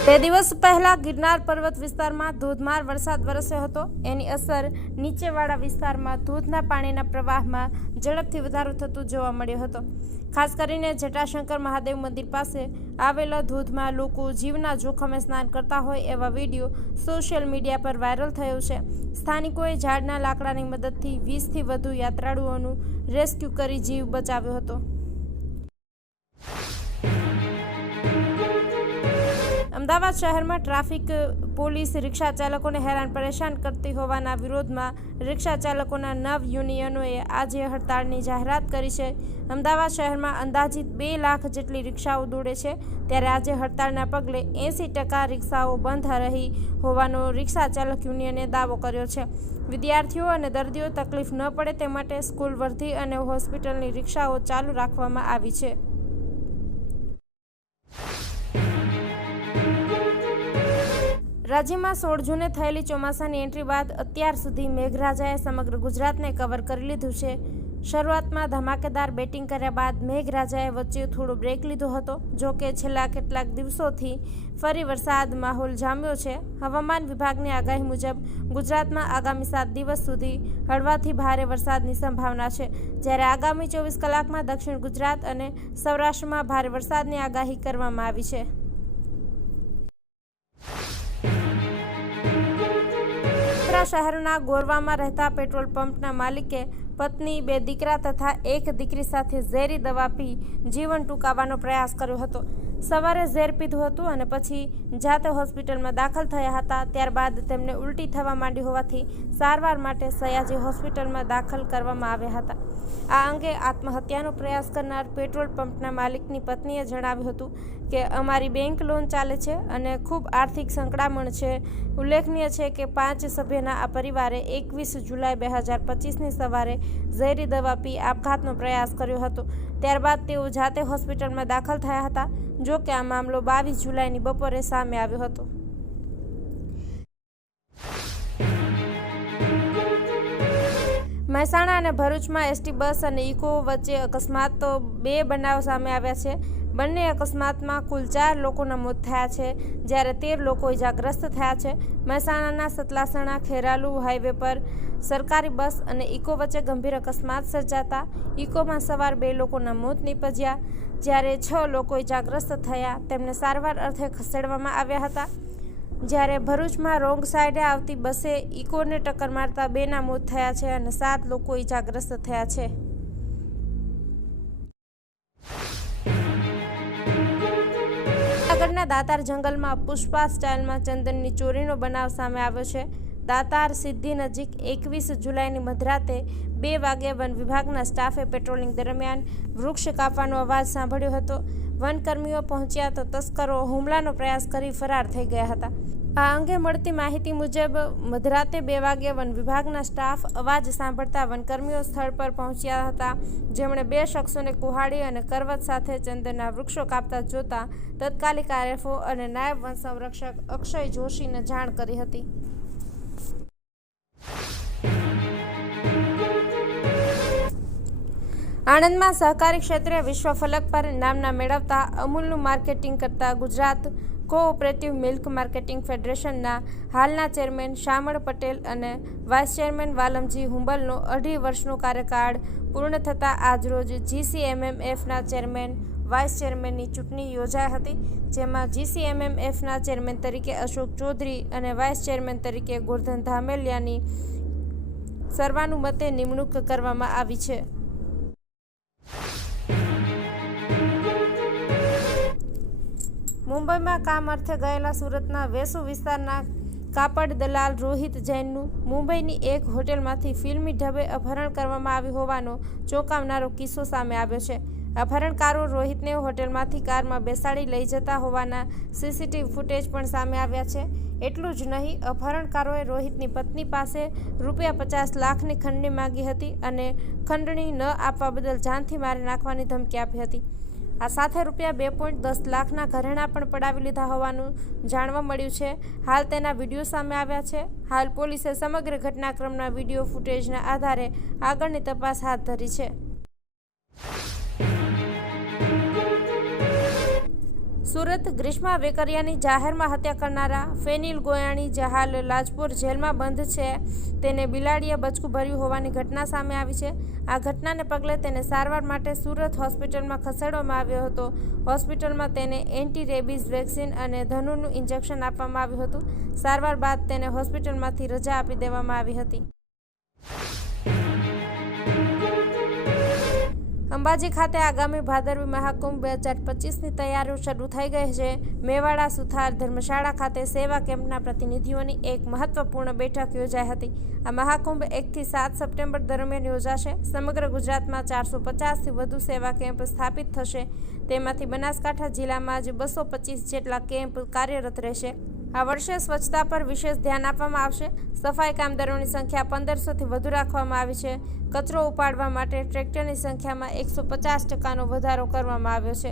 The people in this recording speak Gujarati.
દિવસ પહેલા ગિરનાર પર્વત વિસ્તારમાં ધોધમાર વરસાદ વરસ્યો હતો. એની અસર નીચેવાળા વિસ્તારમાં ધોધના પાણીના પ્રવાહમાં ઝડપથી વધારો થતો જોવા મળ્યો હતો. ખાસ કરીને જટાશંકર મહાદેવ મંદિર પાસે આવેલા ધોધમાં લોકો જીવના જોખમે સ્નાન કરતા હોય એવા વીડિયો સોશિયલ મીડિયા પર વાયરલ થયો છે. સ્થાનિકોએ ઝાડના લાકડાની મદદથી વીસથી વધુ યાત્રાળુઓનું રેસ્ક્યુ કરી જીવ બચાવ્યો હતો. અમદાવાદ શહેરમાં ટ્રાફિક, પોલીસ, રિક્ષા ચાલકોને હેરાન પરેશાન કરતી હોવાના વિરોધમાં રિક્ષા ચાલકોના નવ યુનિયનોએ આજે હડતાળની જાહેરાત કરી છે. અમદાવાદ શહેરમાં અંદાજિત બે લાખ જેટલી રિક્ષાઓ દોડે છે. ત્યારે આજે હડતાળના પગલે એંસી ટકા રિક્ષાઓ બંધ રહી હોવાનો રિક્ષા ચાલક યુનિયને દાવો કર્યો છે. વિદ્યાર્થીઓ અને દર્દીઓ તકલીફ ન પડે તે માટે સ્કૂલ, વર્ધી અને હોસ્પિટલની રિક્ષાઓ ચાલુ રાખવામાં આવી છે. રાજ્યમાં સોળ જૂને થયેલી ચોમાસાની એન્ટ્રી બાદ અત્યાર સુધી મેઘરાજાએ સમગ્ર ગુજરાતને કવર કરી લીધું છે. શરૂઆતમાં ધમાકેદાર બેટિંગ કર્યા બાદ મેઘરાજાએ વચ્ચે થોડો બ્રેક લીધો હતો. જો કે છેલ્લા કેટલાક દિવસોથી ફરી વરસાદ માહોલ જામ્યો છે. હવામાન વિભાગની આગાહી મુજબ, ગુજરાતમાં આગામી સાત દિવસ સુધી હળવાથી ભારે વરસાદની સંભાવના છે. જ્યારે આગામી ચોવીસ કલાકમાં દક્ષિણ ગુજરાત અને સૌરાષ્ટ્રમાં ભારે વરસાદની આગાહી કરવામાં આવી છે. વડોદરા શહેરના ગોરવામાં રહેતા પેટ્રોલ પંપના માલિકે પત્ની, બે દીકરા તથા એક દીકરી સાથે ઝેરી દવા પી જીવન ટૂંકાવવાનો પ્રયાસ કર્યો હતો. સવારે ઝેર પીધું હતું અને પછી જાતે હોસ્પિટલમાં દાખલ થયા હતા. ત્યારબાદ તેમને ઉલટી થવા માંડી હોવાથી સારવાર માટે સયાજી હોસ્પિટલમાં દાખલ કરવામાં આવ્યા હતા. આ અંગે આત્મહત્યાનો પ્રયાસ કરનાર પેટ્રોલ પંપના માલિકની પત્નીએ જણાવ્યું હતું કે, અમારી બેંક લોન ચાલે છે અને ખૂબ આર્થિક સંકળામણ છે. ઉલ્લેખનીય છે કે, પાંચ સભ્યના આ પરિવારે એકવીસ જુલાઈ બે હજાર પચીસની સવારે ઝેરી દવા પી આપઘાતનો પ્રયાસ કર્યો હતો. ત્યારબાદ તેઓ જાતે હોસ્પિટલમાં દાખલ થયા હતા. જો કે આ મામલો બાવીસ જુલાઈની બપોરે સામે આવ્યો હતો. મહેસાણા અને ભરૂચમાં એસટી બસ અને ઇકો વચ્ચે અકસ્માત બે બનાવ સામે આવ્યા છે. બંને અકસ્માતમાં કુલ ચાર લોકોના મોત થયા છે. જ્યારે તેર લોકો ઇજાગ્રસ્ત થયા છે. મહેસાણાના સતલાસણા, ખેરાલુ હાઈવે પર સરકારી બસ અને ઇકો વચ્ચે ગંભીર અકસ્માત સર્જાતા ઇકોમાં સવાર બે લોકોના મોત નીપજ્યા. જ્યારે છ લોકો ઇજાગ્રસ્ત થયા, તેમને સારવાર અર્થે ખસેડવામાં આવ્યા હતા. જ્યારે ભરૂચમાં રોંગ સાઈડે આવતી બસે ઇકોને ટક્કર મારતા બેના મોત થયા છે અને સાત લોકો ઇજાગ્રસ્ત થયા છે. જૂનાગઢના દાતાર જંગલમાં પુષ્પા સ્ટાઇલમાં ચંદનની ચોરીનો બનાવ સામે આવ્યો છે. દાતાર સિદ્ધિ નજીક એકવીસ જુલાઈની મધરાતે બે વાગે વન વિભાગના સ્ટાફે પેટ્રોલિંગ દરમિયાન વૃક્ષ કાપવાનો અવાજ સાંભળ્યો હતો. વનકર્મીઓ પહોંચ્યા તો તસ્કરો હુમલાનો પ્રયાસ કરી ફરાર થઈ ગયા હતા. આ અંગે મળતી માહિતી મુજબ, મધરાતે બે વાગે વન વિભાગના સ્ટાફ અવાજ સાંભળતા વનકર્મીઓ સ્થળ પર પહોંચ્યા હતા. જેમણે બે શખ્સોને કુહાડી અને કરવત સાથે ચંદનના વૃક્ષો કાપતા જોતા તત્કાલિક આરએફઓ અને નાયબ વન સંરક્ષક અક્ષય જોશીને જાણ કરી હતી. આણંદમાં સહકારી ક્ષેત્રે વિશ્વ ફલક પર નામના મેળવતા અમૂલનું માર્કેટિંગ કરતા ગુજરાત કોઓપરેટિવ મિલ્ક માર્કેટિંગ ફેડરેશનના હાલના ચેરમેન શામળ પટેલ અને વાઇસ ચેરમેન વાલમજી હુંબલનો અઢી વર્ષનો કાર્યકાળ પૂર્ણ થતાં આજરોજ જીસીએમએમએફના ચેરમેન વાઇસ ચેરમેનની ચૂંટણી યોજાઈ હતી, જેમાં જીસીએમએમએફના ચેરમેન તરીકે અશોક ચૌધરી અને વાઇસ ચેરમેન તરીકે ગોરધન ધામેલિયાની સર્વાનુમતે નિમણૂક કરવામાં આવી છે. મુંબઈમાં કામ અર્થે ગયેલા સુરતના વેસુ વિસ્તારના કાપડ દલાલ રોહિત જૈનનું મુંબઈની એક હોટેલમાંથી ફિલ્મી ઢબે અપહરણ કરવામાં આવ્યું હોવાનો ચોંકાવનારો કિસ્સો સામે આવ્યો છે. અપહરણકારો રોહિતને હોટેલમાંથી કારમાં બેસાડી લઈ જતા હોવાના સીસીટીવી ફૂટેજ પણ સામે આવ્યા છે. એટલું જ નહીં, અપહરણકારોએ રોહિતની પત્ની પાસે રૂપિયા પચાસ લાખની ખંડણી માંગી હતી અને ખંડણી ન આપવા બદલ જાનથી મારી નાખવાની ધમકી આપી હતી. આ સાથે રૂપિયા બે પોઈન્ટ દસ લાખના ઘરેણાં પણ પડાવી લીધા હોવાનું જાણવા મળ્યું છે. હાલ તેના વીડિયો સામે આવ્યા છે. હાલ પોલીસે સમગ્ર ઘટનાક્રમના વીડિયો ફૂટેજના આધારે આગળની તપાસ હાથ ધરી છે. સુરત ગ્રીષ્મા વેકરિયાની જાહેરમાં હત્યા કરનારા ફેનિલ ગોયાણી જે હાલ લાજપુર જેલમાં બંધ છે. તેને બિલાડીએ બચકું ભર્યું હોવાની ઘટના સામે આવી છે. આ ઘટનાને પગલે તેને સારવાર માટે સુરત હોસ્પિટલમાં ખસેડવામાં આવ્યો હતો. હોસ્પિટલમાં તેને એન્ટી રેબીઝ વેક્સિન અને ધનુનું ઇન્જેક્શન આપવામાં આવ્યું હતું. સારવાર બાદ તેને હોસ્પિટલમાંથી રજા આપી દેવામાં આવી હતી. અંબાજી ખાતે આગામી ભાદરવી મહાકુંભ બે હજાર પચીસની તૈયારીઓ શરૂ થઈ ગઈ છે. મેવાડા સુથાર ધર્મશાળા ખાતે સેવા કેમ્પના પ્રતિનિધિઓની એક મહત્વપૂર્ણ બેઠક યોજાઈ હતી. આ મહાકુંભ એકથી સાત સપ્ટેમ્બર દરમિયાન યોજાશે. સમગ્ર ગુજરાતમાં ચારસો પચાસથી વધુ સેવા કેમ્પ સ્થાપિત થશે. તેમાંથી બનાસકાંઠા જિલ્લામાં જ બસો પચીસ જેટલા કેમ્પ કાર્યરત રહેશે. આ વર્ષે સ્વચ્છતા પર વિશેષ ધ્યાન આપવામાં આવશે. સફાઈ કામદારોની સંખ્યા પંદરસોથી વધુ રાખવામાં આવી છે. કચરો ઉપાડવા માટે ટ્રેક્ટરની સંખ્યામાં એકસો પચાસ ટકાનો વધારો કરવામાં આવ્યો છે.